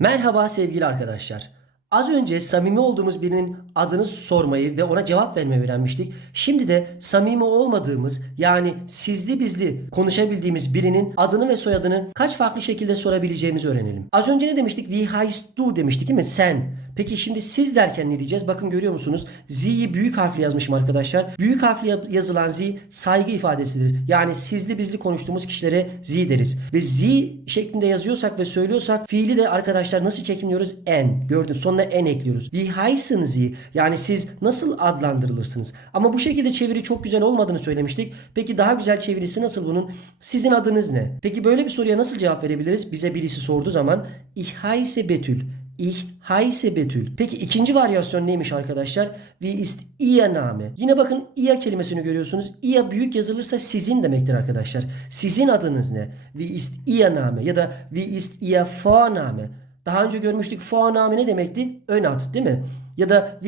Merhaba sevgili arkadaşlar. Az önce samimi olduğumuz birinin adını sormayı ve ona cevap vermeyi öğrenmiştik. Şimdi de samimi olmadığımız yani sizli bizli konuşabildiğimiz birinin adını ve soyadını kaç farklı şekilde sorabileceğimizi öğrenelim. Az önce ne demiştik? Wie heißt du demiştik değil mi? Sen. Peki şimdi siz derken ne diyeceğiz? Bakın görüyor musunuz? Z'yi büyük harfle yazmışım arkadaşlar. Büyük harfle yazılan Z saygı ifadesidir. Yani sizli bizli konuştuğumuz kişilere Z deriz. Ve Z şeklinde yazıyorsak ve söylüyorsak fiili de arkadaşlar nasıl çekimliyoruz? En. Gördün sonuna en ekliyoruz. Wie heißen Sie? Yani siz nasıl adlandırılırsınız? Ama bu şekilde çeviri çok güzel olmadığını söylemiştik. Peki daha güzel çevirisi nasıl bunun? Sizin adınız ne? Peki böyle bir soruya nasıl cevap verebiliriz? Bize birisi sorduğu zaman Ich heiße Betül. Ich heiße Betül. Peki ikinci varyasyon neymiş arkadaşlar? Wie ist Ihr Name? Yine bakın Ihr kelimesini görüyorsunuz. Ihr büyük yazılırsa sizin demektir arkadaşlar. Sizin adınız ne? Wie ist Ihr Name? Ya da Wie ist Ihr Vorname? Daha önce görmüştük Vorname ne demekti? Ön ad değil mi? Ya da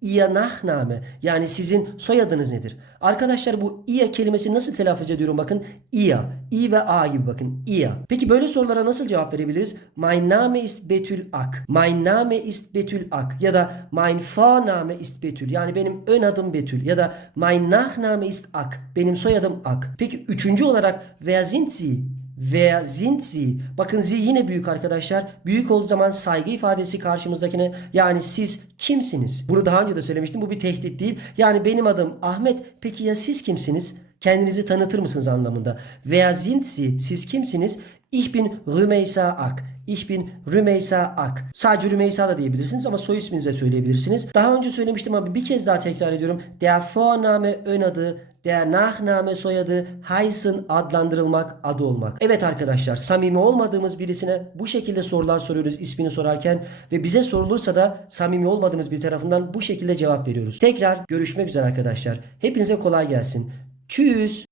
Ihr Nachname? Yani sizin soyadınız nedir? Arkadaşlar bu Ihr kelimesini nasıl telaffuz ediyorum bakın. Ihr. I ve A gibi bakın. Ihr. Peki böyle sorulara nasıl cevap verebiliriz? Mein Name ist Betül Ak. Mein Name ist Betül Ak. Ya da Mein Vorname ist Betül. Yani benim ön adım Betül. Ya da Mein Nachname ist Ak. Benim soyadım Ak. Peki üçüncü olarak Wer sind Sie? Wer sind Sie? Bakın Sie yine büyük arkadaşlar. Büyük olduğu zaman saygı ifadesi karşımızdakine yani siz kimsiniz? Bunu daha önce de söylemiştim. Bu bir tehdit değil. Yani benim adım Ahmet. Peki ya siz kimsiniz? Kendinizi tanıtır mısınız anlamında. Wer sind Sie? Siz kimsiniz? Ich bin Rümeysa Ak. Ich bin Rümeysa Ak. Sadece Rümeysa da diyebilirsiniz ama soy isminizi de söyleyebilirsiniz. Daha önce söylemiştim ama bir kez daha tekrar ediyorum. Der Vorname ön adı, der Nachname soyadı, heißen adlandırılmak, adı olmak. Evet arkadaşlar samimi olmadığımız birisine bu şekilde sorular soruyoruz ismini sorarken ve bize sorulursa da samimi olmadığımız bir tarafından bu şekilde cevap veriyoruz. Tekrar görüşmek üzere arkadaşlar. Hepinize kolay gelsin. Tschüss.